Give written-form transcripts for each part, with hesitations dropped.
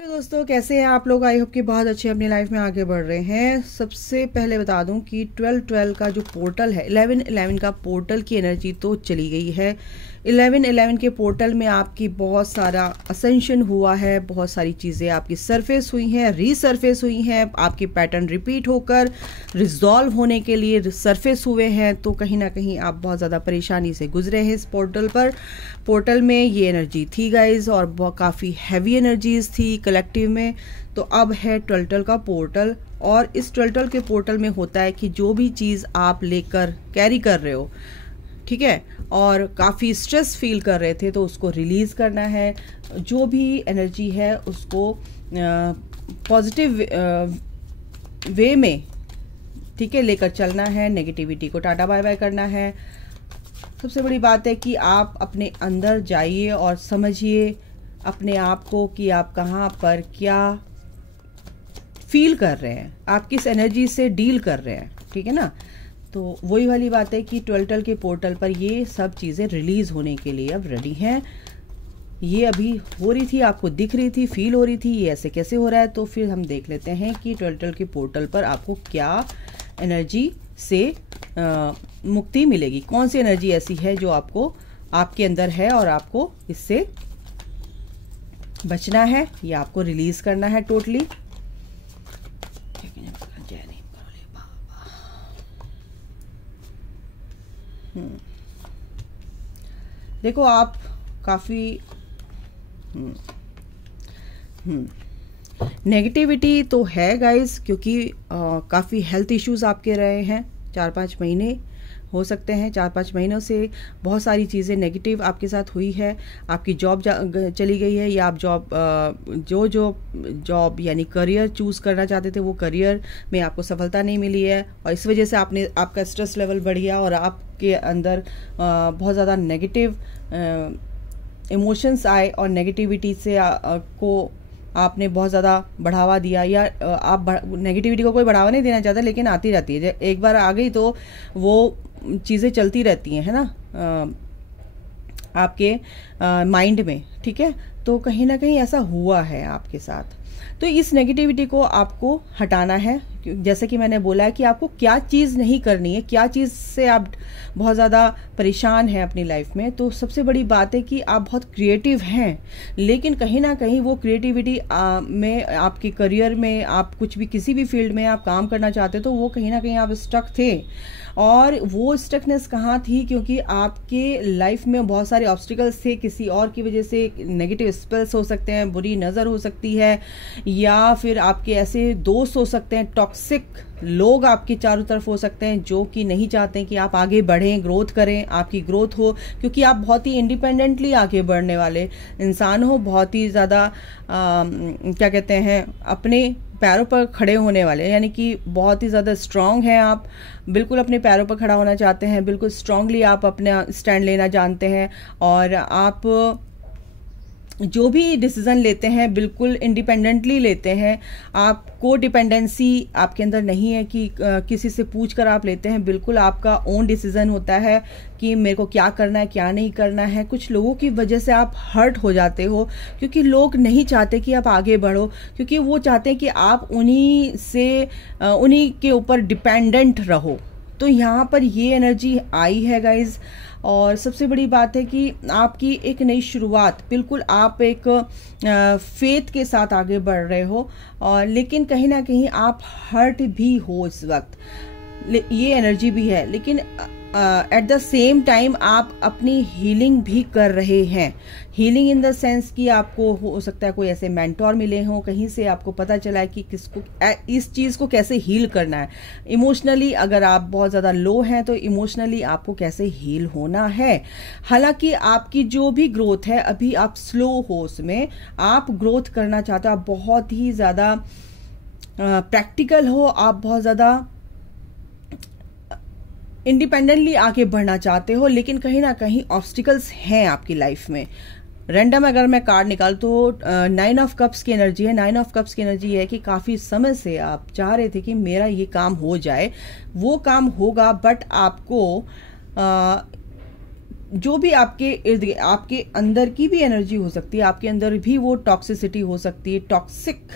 Hello दोस्तों, कैसे हैं आप लोग। आई होप कि बहुत अच्छे अपनी लाइफ में आगे बढ़ रहे हैं। सबसे पहले बता दूं कि 12-12 का जो पोर्टल है, 11-11 का पोर्टल की एनर्जी तो चली गई है। 11-11 के पोर्टल में आपकी बहुत सारा असेंशन हुआ है, बहुत सारी चीज़ें आपकी सरफेस हुई हैं, रीसरफेस हुई हैं, आपके पैटर्न रिपीट होकर रिजॉल्व होने के लिए सरफेस हुए हैं। तो कहीं ना कहीं आप बहुत ज़्यादा परेशानी से गुजरे हैं इस पोर्टल में ये एनर्जी थी गाइज, और बहुत काफ़ी हैवी एनर्जीज थी कलेक्टिव में। तो अब है 12 का पोर्टल, और इस 12 के पोर्टल में होता है कि जो भी चीज़ आप लेकर कैरी कर रहे हो, ठीक है, और काफ़ी स्ट्रेस फील कर रहे थे, तो उसको रिलीज़ करना है। जो भी एनर्जी है उसको पॉजिटिव वे में, ठीक है, लेकर चलना है। नेगेटिविटी को टाटा बाय बाय करना है। सबसे बड़ी बात है कि आप अपने अंदर जाइए और समझिए अपने आप को कि आप कहाँ पर क्या फील कर रहे हैं, आप किस एनर्जी से डील कर रहे हैं, ठीक है ना। तो वही वाली बात है कि 12 के पोर्टल पर ये सब चीज़ें रिलीज होने के लिए अब रेडी हैं। ये अभी हो रही थी, आपको दिख रही थी, फील हो रही थी, ये ऐसे कैसे हो रहा है। तो फिर हम देख लेते हैं कि 12 के पोर्टल पर आपको क्या एनर्जी से मुक्ति मिलेगी, कौन सी एनर्जी ऐसी है जो आपको आपके अंदर है और आपको इससे बचना है या आपको रिलीज करना है टोटली। देखो आप काफी नेगेटिविटी तो है गाइस, क्योंकि काफ़ी हेल्थ इश्यूज आपके रहे हैं। 4-5 महीने हो सकते हैं, 4-5 महीनों से बहुत सारी चीज़ें नेगेटिव आपके साथ हुई है। आपकी जॉब चली गई है, या आप जॉब यानी करियर चूज़ करना चाहते थे, वो करियर में आपको सफलता नहीं मिली है, और इस वजह से आपका स्ट्रेस लेवल बढ़ गया और आपके अंदर बहुत ज़्यादा नेगेटिव इमोशंस आए, और नेगेटिविटी से को आपने बहुत ज़्यादा बढ़ावा दिया, या आप नेगेटिविटी को कोई बढ़ावा नहीं देना चाहता, लेकिन आती रहती है। एक बार आ गई तो वो चीज़ें चलती रहती हैं, है ना, आपके माइंड में, ठीक है। तो कहीं ना कहीं ऐसा हुआ है आपके साथ। तो इस नेगेटिविटी को आपको हटाना है। जैसे कि मैंने बोला है कि आपको क्या चीज़ नहीं करनी है, क्या चीज़ से आप बहुत ज़्यादा परेशान हैं अपनी लाइफ में। तो सबसे बड़ी बात है कि आप बहुत क्रिएटिव हैं, लेकिन कहीं ना कहीं वो क्रिएटिविटी में, आपके करियर में, आप कुछ भी किसी भी फील्ड में आप काम करना चाहते, तो वो कहीं ना कहीं आप स्टक थे। और वो स्टकनेस कहाँ थी, क्योंकि आपके लाइफ में बहुत सारे ऑब्स्टिकल्स थे, किसी और की वजह से नेगेटिव स्पेल्स हो सकते हैं, बुरी नज़र हो सकती है, या फिर आपके ऐसे दोस्त हो सकते हैं, टॉक्सिक लोग आपके चारों तरफ हो सकते हैं जो कि नहीं चाहते कि आप आगे बढ़ें, ग्रोथ करें, आपकी ग्रोथ हो, क्योंकि आप बहुत ही इंडिपेंडेंटली आगे बढ़ने वाले इंसान हो, बहुत ही ज़्यादा क्या कहते हैं, अपने पैरों पर खड़े होने वाले, यानी कि बहुत ही ज़्यादा स्ट्रांग हैं आप, बिल्कुल अपने पैरों पर खड़ा होना चाहते हैं, बिल्कुल स्ट्रांगली आप अपना स्टैंड लेना जानते हैं, और आप जो भी डिसीजन लेते हैं बिल्कुल इंडिपेंडेंटली लेते हैं। आपको डिपेंडेंसी आपके अंदर नहीं है कि किसी से पूछ कर आप लेते हैं, बिल्कुल आपका ओन डिसीजन होता है कि मेरे को क्या करना है, क्या नहीं करना है। कुछ लोगों की वजह से आप हर्ट हो जाते हो, क्योंकि लोग नहीं चाहते कि आप आगे बढ़ो, क्योंकि वो चाहते हैं कि आप उन्हीं के ऊपर डिपेंडेंट रहो। तो यहाँ पर ये एनर्जी आई है गाइज, और सबसे बड़ी बात है कि आपकी एक नई शुरुआत, बिल्कुल आप एक फेथ के साथ आगे बढ़ रहे हो, और लेकिन कहीं ना कहीं आप हर्ट भी हो इस वक्त, ये एनर्जी भी है। लेकिन एट द सेम टाइम आप अपनी हीलिंग भी कर रहे हैं। हीलिंग इन द सेंस कि आपको हो सकता है कोई ऐसे मेंटोर मिले हों, कहीं से आपको पता चला है कि किसको इस चीज़ को कैसे हील करना है। इमोशनली अगर आप बहुत ज़्यादा लो हैं तो इमोशनली आपको कैसे हील होना है। हालांकि आपकी जो भी ग्रोथ है, अभी आप स्लो हो, उसमें आप ग्रोथ करना चाहते हो, आप बहुत ही ज़्यादा प्रैक्टिकल हो, आप बहुत ज़्यादा इंडिपेंडेंटली आगे बढ़ना चाहते हो, लेकिन कहीं ना कहीं ऑब्स्टिकल्स हैं आपकी लाइफ में। रैंडम अगर मैं कार्ड निकाल तो 9 ऑफ कप्स की एनर्जी है। 9 ऑफ कप्स की एनर्जी है कि काफ़ी समय से आप चाह रहे थे कि मेरा ये काम हो जाए, वो काम होगा, बट आपको जो भी आपके इर्द गिर्द, आपके अंदर की भी एनर्जी हो सकती है, आपके अंदर भी वो टॉक्सिसिटी हो सकती है, टॉक्सिक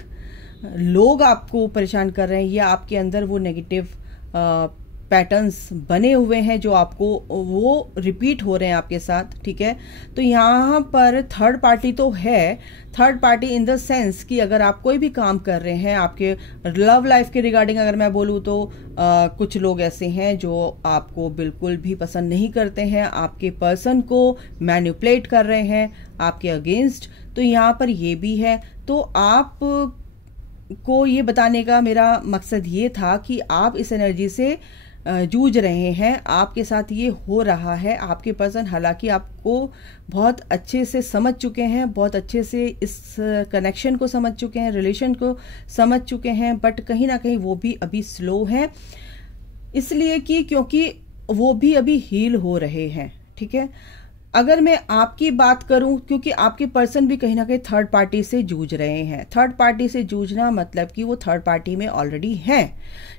लोग आपको परेशान कर रहे हैं, या आपके अंदर वो नेगेटिव पैटर्न्स बने हुए हैं जो आपको वो रिपीट हो रहे हैं आपके साथ, ठीक है। तो यहाँ पर थर्ड पार्टी तो है, third party in the sense कि अगर आप कोई भी काम कर रहे हैं आपके लव लाइफ के रिगार्डिंग अगर मैं बोलूँ तो कुछ लोग ऐसे हैं जो आपको बिल्कुल भी पसंद नहीं करते हैं, आपके पर्सन को मैनिपुलेट कर रहे हैं आपके अगेंस्ट, तो यहाँ पर ये भी है। तो आप को ये बताने का मेरा मकसद ये था कि आप इस एनर्जी से जूझ रहे हैं, आपके साथ ये हो रहा है। आपके पर्सन हालांकि आपको बहुत अच्छे से समझ चुके हैं, बहुत अच्छे से इस कनेक्शन को समझ चुके हैं, रिलेशन को समझ चुके हैं, बट कहीं ना कहीं वो भी अभी स्लो हैं, इसलिए कि क्योंकि वो भी अभी हील हो रहे हैं, ठीक है। अगर मैं आपकी बात करूं, क्योंकि आपके पर्सन भी कहीं ना कहीं थर्ड पार्टी से जूझ रहे हैं, थर्ड पार्टी से जूझना मतलब कि वो थर्ड पार्टी में ऑलरेडी हैं,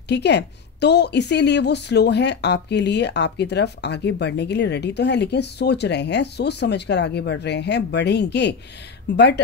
ठीक है। तो इसीलिए वो स्लो हैं आपके लिए, आपकी तरफ आगे बढ़ने के लिए रेडी तो है, लेकिन सोच रहे हैं, सोच समझकर आगे बढ़ रहे हैं, बढ़ेंगे। बट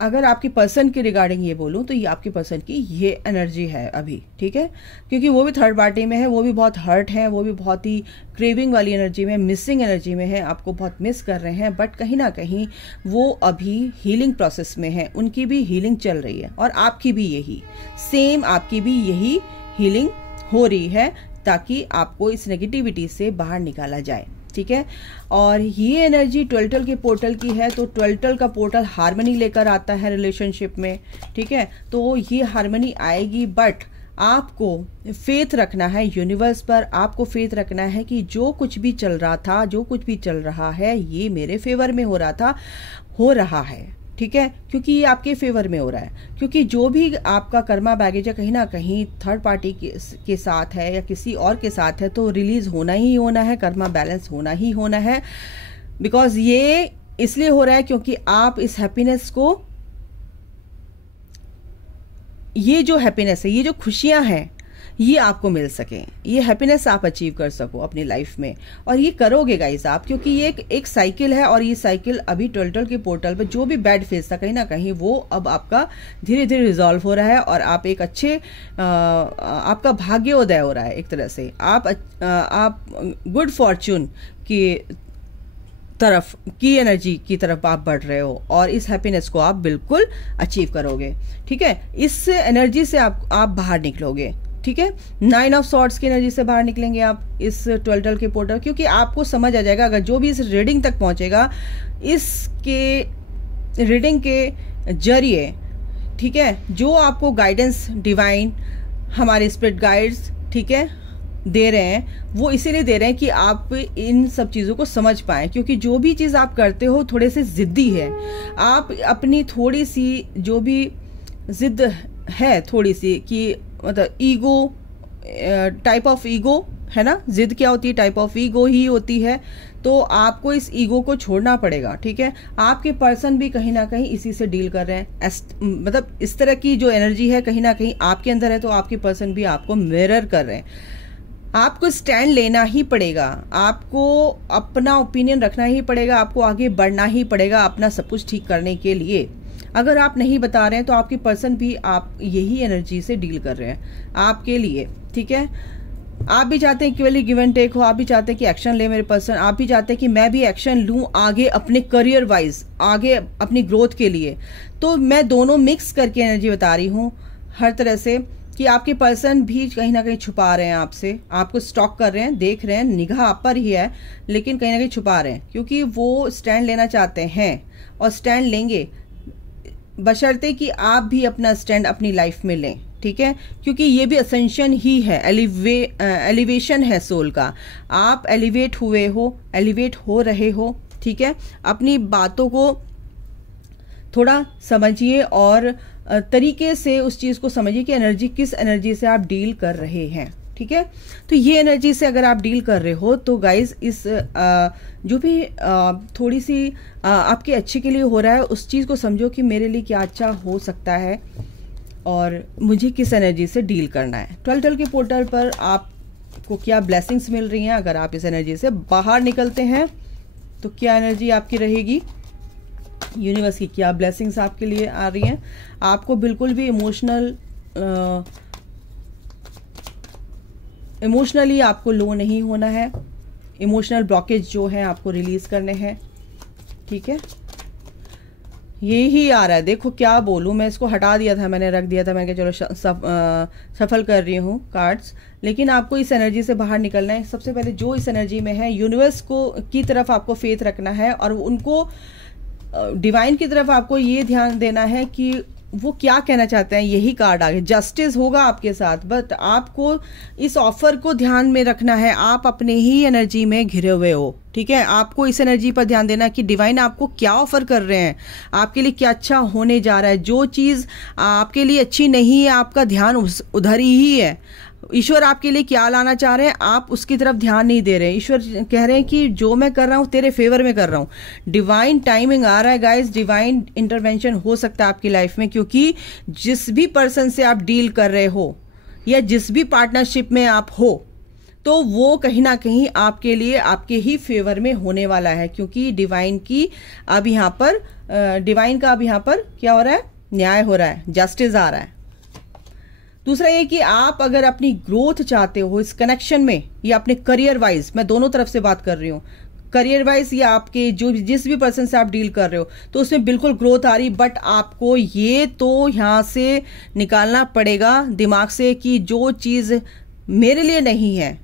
अगर आपके पर्सन के रिगार्डिंग ये बोलूं तो ये आपके पर्सन की ये एनर्जी है अभी, ठीक है, क्योंकि वो भी थर्ड पार्टी में है, वो भी बहुत हर्ट है, वो भी बहुत ही क्रेविंग वाली एनर्जी में, मिसिंग एनर्जी में है, आपको बहुत मिस कर रहे हैं, बट कहीं ना कहीं वो अभी हीलिंग प्रोसेस में है, उनकी भी हीलिंग चल रही है और आपकी भी यही सेम, आपकी भी यही हीलिंग हो रही है ताकि आपको इस नेगेटिविटी से बाहर निकाला जाए, ठीक है। और ये एनर्जी 12 के पोर्टल की है, तो 12 का पोर्टल हार्मनी लेकर आता है रिलेशनशिप में, ठीक है। तो ये हार्मनी आएगी, बट आपको फेथ रखना है यूनिवर्स पर, आपको फेथ रखना है कि जो कुछ भी चल रहा था, जो कुछ भी चल रहा है, ये मेरे फेवर में हो रहा था, हो रहा है, ठीक है, क्योंकि ये आपके फेवर में हो रहा है। क्योंकि जो भी आपका कर्मा बैगेज है कहीं ना कहीं थर्ड पार्टी के साथ है या किसी और के साथ है, तो रिलीज होना ही होना है, कर्मा बैलेंस होना ही होना है। बिकॉज ये इसलिए हो रहा है क्योंकि आप इस हैप्पीनेस को, ये जो हैप्पीनेस है, ये जो खुशियां हैं, ये आपको मिल सके, ये हैप्पीनेस आप अचीव कर सको अपनी लाइफ में, और ये करोगे गाइस आप, क्योंकि ये एक साइकिल है, और ये साइकिल अभी 12 के पोर्टल पर जो भी बैड फेज था कहीं ना कहीं वो अब आपका धीरे धीरे रिजॉल्व हो रहा है, और आप एक अच्छे आपका भाग्योदय हो रहा है एक तरह से, आप गुड फॉर्चून की तरफ की एनर्जी की तरफ आप बढ़ रहे हो, और इस हैप्पीनेस को आप बिल्कुल अचीव करोगे, ठीक है। इस एनर्जी से आप बाहर निकलोगे, ठीक है। 9 ऑफ सॉर्ड्स की एनर्जी से बाहर निकलेंगे आप इस 12 के पोर्टल, क्योंकि आपको समझ आ जाएगा, अगर जो भी इस रीडिंग तक पहुंचेगा, इसके रीडिंग के जरिए, ठीक है, जो आपको गाइडेंस डिवाइन हमारे स्पिरिट गाइड्स, ठीक है, दे रहे हैं, वो इसीलिए दे रहे हैं कि आप इन सब चीज़ों को समझ पाएं, क्योंकि जो भी चीज़ आप करते हो थोड़े से जिद्दी है, आप अपनी थोड़ी सी जो भी जिद है थोड़ी सी कि मतलब ईगो, टाइप ऑफ ईगो है ना, जिद क्या होती है, टाइप ऑफ ईगो ही होती है, तो आपको इस ईगो को छोड़ना पड़ेगा, ठीक है। आपके पर्सन भी कहीं ना कहीं इसी से डील कर रहे हैं, मतलब इस तरह की जो एनर्जी है कहीं ना कहीं आपके अंदर है, तो आपके पर्सन भी आपको मिरर कर रहे हैं। आपको स्टैंड लेना ही पड़ेगा, आपको अपना ओपिनियन रखना ही पड़ेगा, आपको आगे बढ़ना ही पड़ेगा अपना सब कुछ ठीक करने के लिए। अगर आप नहीं बता रहे हैं तो आपके पर्सन भी आप यही एनर्जी से डील कर रहे हैं आपके लिए, ठीक है। आप भी चाहते हैं कि गिव एंड टेक हो, आप भी चाहते हैं कि एक्शन ले मेरे पर्सन, आप भी चाहते हैं कि मैं भी एक्शन लूं आगे अपने करियर वाइज, आगे अपनी ग्रोथ के लिए। तो मैं दोनों मिक्स करके एनर्जी बता रही हूँ हर तरह से, कि आपके पर्सन भी कहीं ना कहीं छुपा रहे हैं आपसे, आपको स्टॉक कर रहे हैं, देख रहे हैं, निगाह आप पर ही है, लेकिन कहीं ना कहीं छुपा रहे हैं, क्योंकि वो स्टैंड लेना चाहते हैं और स्टैंड लेंगे, बशर्ते कि आप भी अपना स्टैंड अपनी लाइफ में लें, ठीक है। क्योंकि ये भी असेंशन ही है, एलिवेशन है सोल का, आप एलिवेट हुए हो, एलिवेट हो रहे हो, ठीक है। अपनी बातों को थोड़ा समझिए और तरीके से उस चीज को समझिए कि एनर्जी, किस एनर्जी से आप डील कर रहे हैं, ठीक है। तो ये एनर्जी से अगर आप डील कर रहे हो तो गाइज इस जो भी थोड़ी सी आपके अच्छे के लिए हो रहा है, उस चीज को समझो कि मेरे लिए क्या अच्छा हो सकता है और मुझे किस एनर्जी से डील करना है। 12 के पोर्टल पर आपको क्या ब्लेसिंग्स मिल रही हैं अगर आप इस एनर्जी से बाहर निकलते हैं, तो क्या एनर्जी आपकी रहेगी, यूनिवर्स की क्या ब्लेसिंग्स आपके लिए आ रही हैं। आपको बिल्कुल भी इमोशनली आपको लो नहीं होना है, इमोशनल ब्लॉकेज जो है आपको रिलीज करने हैं, ठीक है। ये ही आ रहा है, देखो क्या बोलूँ मैं, इसको हटा दिया था मैंने, रख दिया था, मैंने कहा चलो सफल कर रही हूँ कार्ड्स, लेकिन आपको इस एनर्जी से बाहर निकलना है। सबसे पहले जो इस एनर्जी में है, यूनिवर्स को की तरफ आपको फेथ रखना है और उनको डिवाइन की तरफ आपको ये ध्यान देना है कि वो क्या कहना चाहते हैं। यही कार्ड आगे, जस्टिस होगा आपके साथ, बट आपको इस ऑफर को ध्यान में रखना है। आप अपने ही एनर्जी में घिरे हुए हो, ठीक है। आपको इस एनर्जी पर ध्यान देना कि डिवाइन आपको क्या ऑफर कर रहे हैं, आपके लिए क्या अच्छा होने जा रहा है। जो चीज़ आपके लिए अच्छी नहीं है, आपका ध्यान उधर ही है। ईश्वर आपके लिए क्या लाना चाह रहे हैं, आप उसकी तरफ ध्यान नहीं दे रहे हैं। ईश्वर कह रहे हैं कि जो मैं कर रहा हूं तेरे फेवर में कर रहा हूं। डिवाइन टाइमिंग आ रहा है गाइस, डिवाइन इंटरवेंशन हो सकता है आपकी लाइफ में, क्योंकि जिस भी पर्सन से आप डील कर रहे हो या जिस भी पार्टनरशिप में आप हो, तो वो कहीं ना कहीं आपके लिए आपके ही फेवर में होने वाला है, क्योंकि डिवाइन की अब यहाँ पर डिवाइन का अब यहाँ पर क्या हो रहा है, न्याय हो रहा है, जस्टिस आ रहा है। दूसरा ये कि आप अगर अपनी ग्रोथ चाहते हो इस कनेक्शन में, या अपने करियर वाइज, मैं दोनों तरफ से बात कर रही हूँ, करियर वाइज या आपके जो जिस भी पर्सन से आप डील कर रहे हो, तो उसमें बिल्कुल ग्रोथ आ रही, बट आपको ये तो यहाँ से निकालना पड़ेगा दिमाग से कि जो चीज़ मेरे लिए नहीं है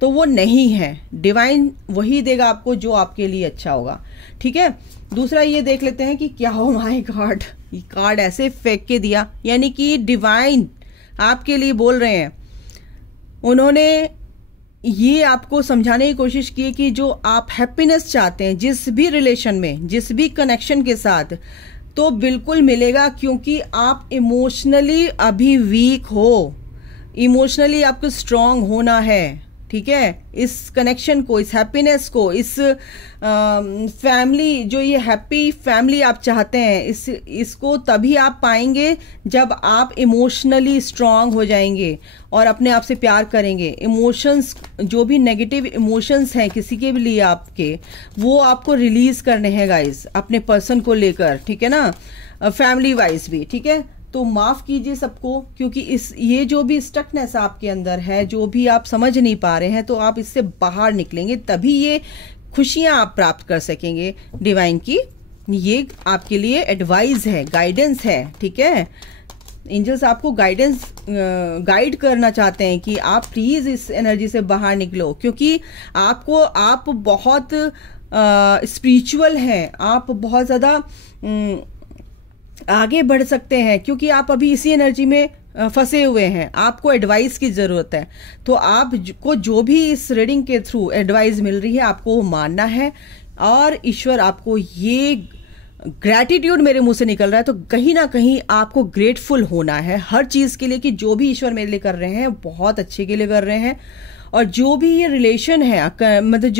तो वो नहीं है। डिवाइन वही देगा आपको जो आपके लिए अच्छा होगा, ठीक है। दूसरा ये देख लेते हैं कि क्या हो, माय गॉड, कार्ड ऐसे फेंक के दिया, यानी कि डिवाइन आपके लिए बोल रहे हैं। उन्होंने ये आपको समझाने की कोशिश की कि जो आप हैप्पीनेस चाहते हैं जिस भी रिलेशन में, जिस भी कनेक्शन के साथ, तो बिल्कुल मिलेगा, क्योंकि आप इमोशनली अभी वीक हो। इमोशनली आपको स्ट्रांग होना है, ठीक है। इस कनेक्शन को, इस हैप्पीनेस को, इस फैमिली, जो ये हैप्पी फैमिली आप चाहते हैं, इसको तभी आप पाएंगे जब आप इमोशनली स्ट्रांग हो जाएंगे और अपने आप से प्यार करेंगे। इमोशंस, जो भी नेगेटिव इमोशंस हैं किसी के भी लिए आपके, वो आपको रिलीज करने हैं गाइस, अपने पर्सन को लेकर, ठीक है ना, फैमिली वाइज भी, ठीक है। तो माफ कीजिए सबको, क्योंकि ये जो भी स्टकनेस आपके अंदर है, जो भी आप समझ नहीं पा रहे हैं, तो आप इससे बाहर निकलेंगे, तभी ये खुशियां आप प्राप्त कर सकेंगे डिवाइन की। ये आपके लिए एडवाइस है, गाइडेंस है, ठीक है। एंजल्स आपको गाइड करना चाहते हैं कि आप प्लीज इस एनर्जी से बाहर निकलो, क्योंकि आप बहुत स्पिरिचुअल हैं, आप बहुत ज्यादा आगे बढ़ सकते हैं, क्योंकि आप अभी इसी एनर्जी में फंसे हुए हैं। आपको एडवाइस की जरूरत है, तो आपको जो भी इस रीडिंग के थ्रू एडवाइस मिल रही है, आपको वो मानना है। और ईश्वर आपको ये ग्रैटिट्यूड मेरे मुंह से निकल रहा है, तो कहीं ना कहीं आपको ग्रेटफुल होना है हर चीज के लिए, कि जो भी ईश्वर मेरे लिए कर रहे हैं बहुत अच्छे के लिए कर रहे हैं। और जो भी ये रिलेशन है, मतलब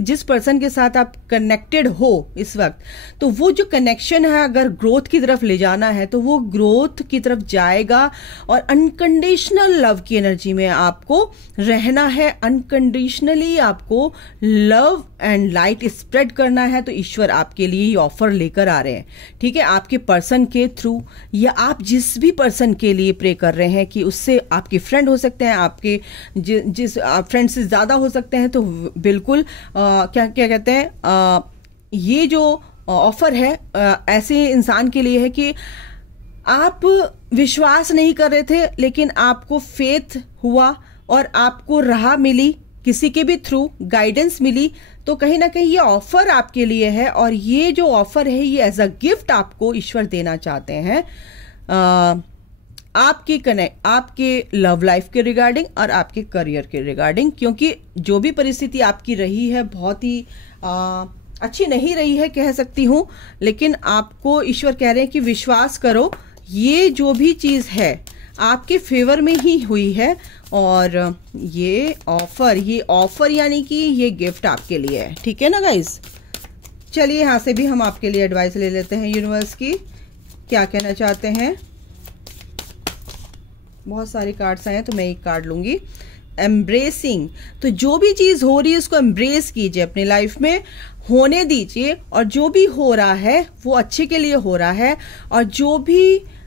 जिस पर्सन के साथ आप कनेक्टेड हो इस वक्त, तो वो जो कनेक्शन है अगर ग्रोथ की तरफ ले जाना है, तो वो ग्रोथ की तरफ जाएगा। और अनकंडीशनल लव की एनर्जी में आपको रहना है, अनकंडीशनली आपको लव एंड लाइट स्प्रेड करना है। तो ईश्वर आपके लिए ये ऑफर लेकर आ रहे हैं, ठीक है, आपके पर्सन के थ्रू, या आप जिस भी पर्सन के लिए प्रे कर रहे हैं कि उससे आपके फ्रेंड हो सकते हैं, आपके जिस फ्रेंड से ज्यादा हो सकते हैं, तो बिल्कुल क्या कहते हैं, ये जो ऑफर है ऐसे इंसान के लिए है कि आप विश्वास नहीं कर रहे थे, लेकिन आपको फेथ हुआ और आपको राह मिली, किसी के भी थ्रू गाइडेंस मिली, तो कहीं ना कहीं ये ऑफर आपके लिए है। और ये जो ऑफर है, ये एज अ गिफ्ट आपको ईश्वर देना चाहते हैं आपके लव लाइफ के रिगार्डिंग और आपके करियर के रिगार्डिंग, क्योंकि जो भी परिस्थिति आपकी रही है बहुत ही अच्छी नहीं रही है कह सकती हूँ, लेकिन आपको ईश्वर कह रहे हैं कि विश्वास करो, ये जो भी चीज है आपके फेवर में ही हुई है। और ये ऑफर यानी कि ये गिफ्ट आपके लिए है, ठीक है ना गाइज। चलिए यहाँ से भी हम आपके लिए एडवाइस ले लेते हैं, यूनिवर्स की क्या कहना चाहते हैं। बहुत सारे कार्ड्स आए हैं, तो मैं एक कार्ड लूंगी। एम्ब्रेसिंग। तो जो भी चीज़ हो रही है उसको एम्ब्रेस कीजिए, अपनी लाइफ में होने दीजिए, और जो भी हो रहा है वो अच्छे के लिए हो रहा है। और जो भी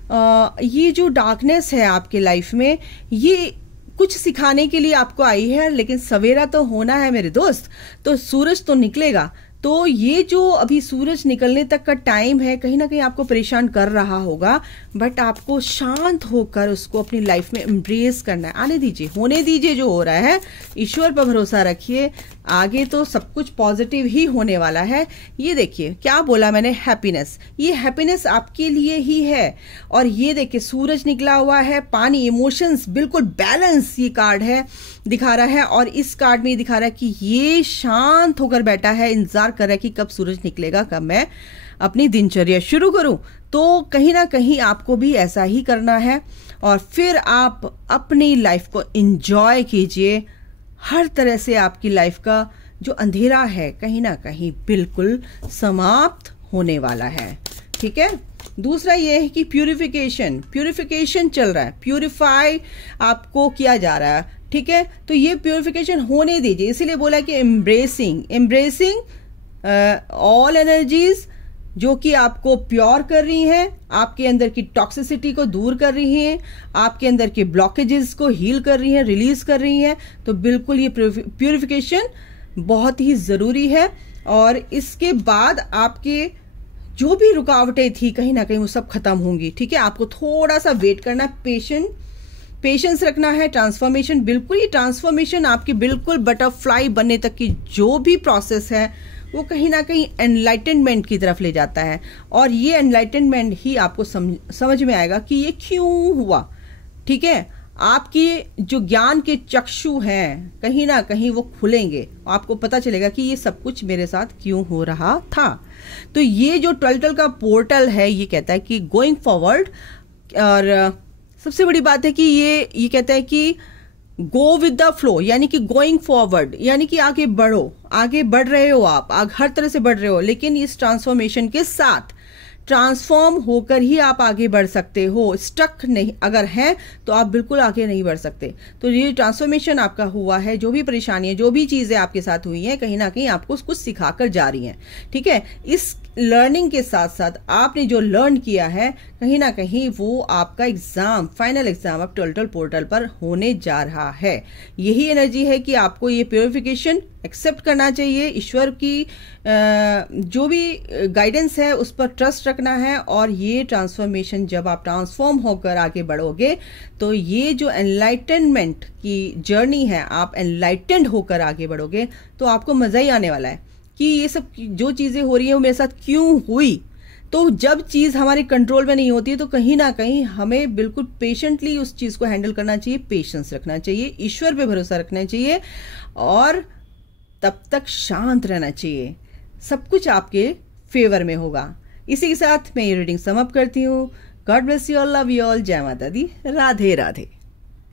ये जो डार्कनेस है आपके लाइफ में, ये कुछ सिखाने के लिए आपको आई है, लेकिन सवेरा तो होना है मेरे दोस्त, तो सूरज तो निकलेगा। तो ये जो अभी सूरज निकलने तक का टाइम है, कहीं ना कहीं आपको परेशान कर रहा होगा, बट आपको शांत होकर उसको अपनी लाइफ में एम्ब्रेस करना है। आने दीजिए, होने दीजिए जो हो रहा है, ईश्वर पर भरोसा रखिए, आगे तो सब कुछ पॉजिटिव ही होने वाला है। ये देखिए क्या बोला मैंने, हैप्पीनेस, ये हैप्पीनेस आपके लिए ही है। और ये देखिए सूरज निकला हुआ है, पानी, इमोशंस, बिल्कुल बैलेंस ये कार्ड है दिखा रहा है। और इस कार्ड में ये दिखा रहा है कि ये शांत होकर बैठा है, इंतजार कर रहा है कि कब सूरज निकलेगा, कब मैं अपनी दिनचर्या शुरू करूं। तो कहीं ना कहीं आपको भी ऐसा ही करना है, और फिर आप अपनी लाइफ को एंजॉय कीजिए। हर तरह से आपकी लाइफ का जो अंधेरा है कहीं ना कहीं बिल्कुल समाप्त होने वाला है, ठीक है। दूसरा ये है कि प्यूरिफिकेशन चल रहा है, प्यूरिफाई आपको किया जा रहा है, ठीक है। तो ये प्यूरिफिकेशन होने दीजिए, इसीलिए बोला कि एम्ब्रेसिंग ऑल एनर्जीज जो कि आपको प्योर कर रही हैं, आपके अंदर की टॉक्सिसिटी को दूर कर रही हैं, आपके अंदर के ब्लॉकेजेस को हील कर रही हैं, रिलीज कर रही हैं। तो बिल्कुल ये प्यूरिफिकेशन बहुत ही ज़रूरी है। और इसके बाद आपके जो भी रुकावटें थी कहीं ना कहीं वो सब खत्म होंगी, ठीक है। आपको थोड़ा सा वेट करना है, पेशेंस रखना है। ट्रांसफॉर्मेशन, बिल्कुल ये ट्रांसफॉर्मेशन आपकी बिल्कुल बटरफ्लाई बनने तक की जो भी प्रोसेस है वो कहीं ना कहीं एनलाइटनमेंट की तरफ ले जाता है। और ये एनलाइटनमेंट ही आपको समझ में आएगा कि ये क्यों हुआ, ठीक है। आपकी जो ज्ञान के चक्षु हैं कहीं ना कहीं वो खुलेंगे, आपको पता चलेगा कि ये सब कुछ मेरे साथ क्यों हो रहा था। तो ये जो 12 का पोर्टल है ये कहता है कि गोइंग फॉरवर्ड, और सबसे बड़ी बात है कि ये कहता है कि गो विद द फ्लो, यानी कि गोइंग फॉरवर्ड, यानी कि आगे बढ़ो, आगे बढ़ रहे हो आप हर तरह से बढ़ रहे हो, लेकिन इस ट्रांसफॉर्मेशन के साथ ट्रांसफॉर्म होकर ही आप आगे बढ़ सकते हो। स्टक नहीं अगर हैं तो आप बिल्कुल आगे नहीं बढ़ सकते। तो ये ट्रांसफॉर्मेशन आपका हुआ है, जो भी परेशानी है, जो भी चीजें आपके साथ हुई हैं, कहीं ना कहीं आपको कुछ सिखाकर जा रही हैं, ठीक है। इस लर्निंग के साथ साथ आपने जो लर्न किया है कहीं ना कहीं वो आपका एग्जाम, फाइनल एग्जाम अब 12 पोर्टल पर होने जा रहा है। यही एनर्जी है कि आपको ये प्योरिफिकेशन एक्सेप्ट करना चाहिए, ईश्वर की जो भी गाइडेंस है उस पर ट्रस्ट रखना है। और ये ट्रांसफॉर्मेशन जब आप ट्रांसफॉर्म होकर आगे बढ़ोगे तो ये जो एनलाइटनमेंट की जर्नी है, आप एनलाइटेंड होकर आगे बढ़ोगे तो आपको मजा ही आने वाला है कि ये सब जो चीजें हो रही हैं वो मेरे साथ क्यों हुई। तो जब चीज हमारे कंट्रोल में नहीं होती है तो कहीं ना कहीं हमें बिल्कुल पेशेंटली उस चीज को हैंडल करना चाहिए, पेशेंस रखना चाहिए, ईश्वर पे भरोसा रखना चाहिए, और तब तक शांत रहना चाहिए। सब कुछ आपके फेवर में होगा। इसी के साथ मैं ये रीडिंग समाप्त करती हूँ। God bless you all, love you all, जय माता दी, राधे राधे।